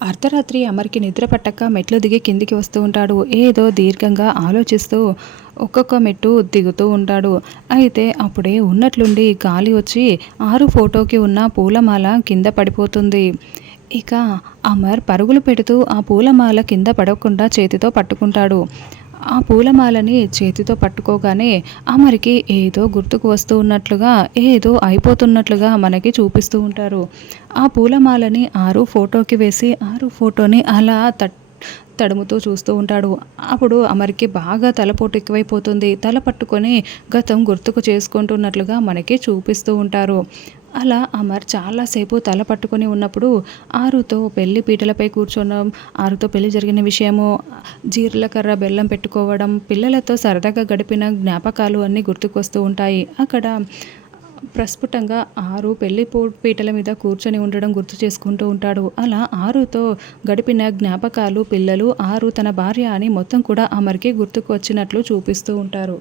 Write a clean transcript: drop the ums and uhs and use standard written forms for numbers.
అర్ధరాత్రి అమర్‌కి నిద్ర పట్టక మెట్లు దిగి కిందికి వస్తూ ఉంటాడు. ఏదో దీర్ఘంగా ఆలోచిస్తూ ఒక్కొక్క మెట్టు దిగుతూ ఉంటాడు. అయితే అప్పుడే ఉన్నట్లుండి గాలి వచ్చి ఆరు ఫోటోకి ఉన్న పూలమాల కింద పడిపోతుంది. ఇక అమర్ పరుగులు పెడుతూ ఆ పూలమాల కింద పడకుండా చేతితో పట్టుకుంటాడు. ఆ పూలమాలని చేతితో పట్టుకోగానే అమర్‌కి ఏదో గుర్తుకు వస్తూ ఉన్నట్లుగా, ఏదో అయిపోతున్నట్లుగా మనకి చూపిస్తూ ఉంటారు. ఆ పూలమాలని ఆరు ఫోటోకి వేసి, ఆరు ఫోటోని అలా తడుముతూ చూస్తూ ఉంటాడు. అప్పుడు అమర్‌కి బాగా తలపోటు ఎక్కువైపోతుంది. తల పట్టుకొని గతం గుర్తుకు చేసుకుంటున్నట్లుగా మనకి చూపిస్తూ ఉంటారు. అలా అమర్ చాలాసేపు తల పట్టుకొని ఉన్నప్పుడు ఆరుతో పెళ్లి పీటలపై కూర్చోవడం, ఆరుతో పెళ్లి జరిగిన విషయము, జీలకర్ర బెల్లం పెట్టుకోవడం, పిల్లలతో సరదాగా గడిపిన జ్ఞాపకాలు అన్నీ గుర్తుకొస్తూ ఉంటాయి. అక్కడ ప్రస్ఫుటంగా ఆరు పెళ్లి పీటల మీద కూర్చొని ఉండడం గుర్తు చేసుకుంటూ ఉంటాడు. అలా ఆరుతో గడిపిన జ్ఞాపకాలు, పిల్లలు, ఆరు తన భార్య అని మొత్తం కూడా అమర్‌కి గుర్తుకు వచ్చినట్లు చూపిస్తూ ఉంటారు.